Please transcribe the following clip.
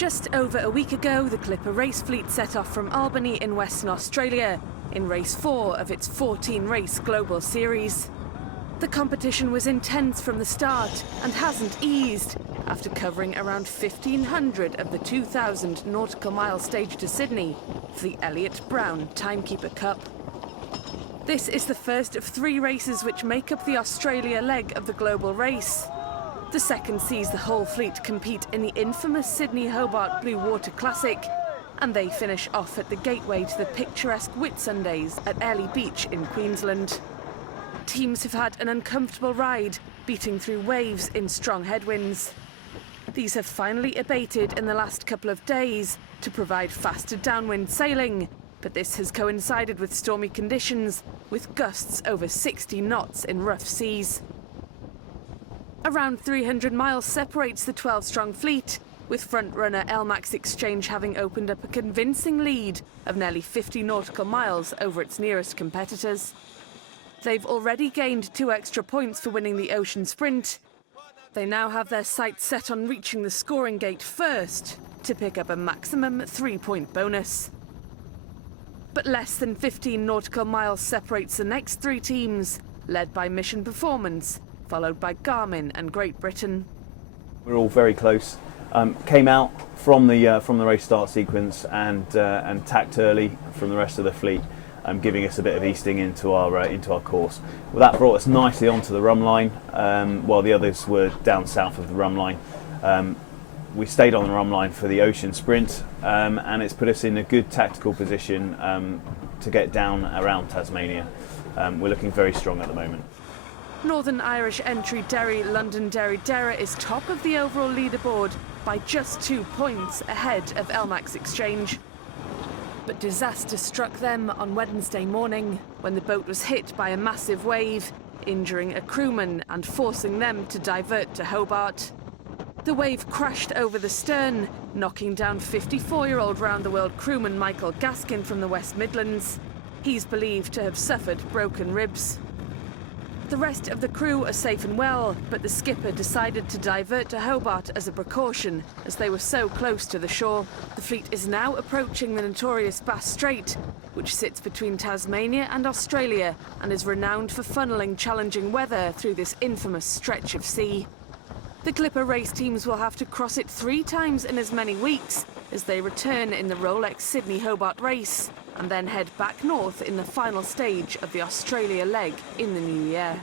Just over a week ago, the Clipper race fleet set off from Albany in Western Australia in race 4 of its 14-race global series. The competition was intense from the start and hasn't eased after covering around 1,500 of the 2,000 nautical mile stage to Sydney for the Elliot Brown Timekeeper Cup. This is the first of 3 races which make up the Australia leg of the global race. The second sees the whole fleet compete in the infamous Sydney Hobart Blue Water Classic, and they finish off at the gateway to the picturesque Whitsundays at Airlie Beach in Queensland. Teams have had an uncomfortable ride, beating through waves in strong headwinds. These have finally abated in the last couple of days to provide faster downwind sailing, but this has coincided with stormy conditions, with gusts over 60 knots in rough seas. Around 300 miles separates the 12-strong fleet, with front-runner LMAX Exchange having opened up a convincing lead of nearly 50 nautical miles over its nearest competitors. They've already gained 2 extra points for winning the Ocean Sprint. They now have their sights set on reaching the scoring gate first to pick up a maximum 3-point bonus. But less than 15 nautical miles separates the next 3 teams, led by Mission Performance, followed by Garmin and Great Britain. We're all very close. Came out from the race start sequence and tacked early from the rest of the fleet, giving us a bit of easting into our course. Well, that brought us nicely onto the rum line, while the others were down south of the rum line. We stayed on the rum line for the Ocean Sprint, and it's put us in a good tactical position to get down around Tasmania. We're looking very strong at the moment. Northern Irish entry Derry London Derry is top of the overall leaderboard by just 2 points ahead of LMAX Exchange. But disaster struck them on Wednesday morning when the boat was hit by a massive wave, injuring a crewman and forcing them to divert to Hobart. The wave crashed over the stern, knocking down 54-year-old round-the-world crewman Michael Gaskin from the West Midlands. He's believed to have suffered broken ribs. The rest of the crew are safe and well, but the skipper decided to divert to Hobart as a precaution, as they were so close to the shore. The fleet is now approaching the notorious Bass Strait, which sits between Tasmania and Australia and is renowned for funneling challenging weather through this infamous stretch of sea. The Clipper race teams will have to cross it 3 times in as many weeks as they return in the Rolex Sydney Hobart race and then head back north in the final stage of the Australia leg in the new year.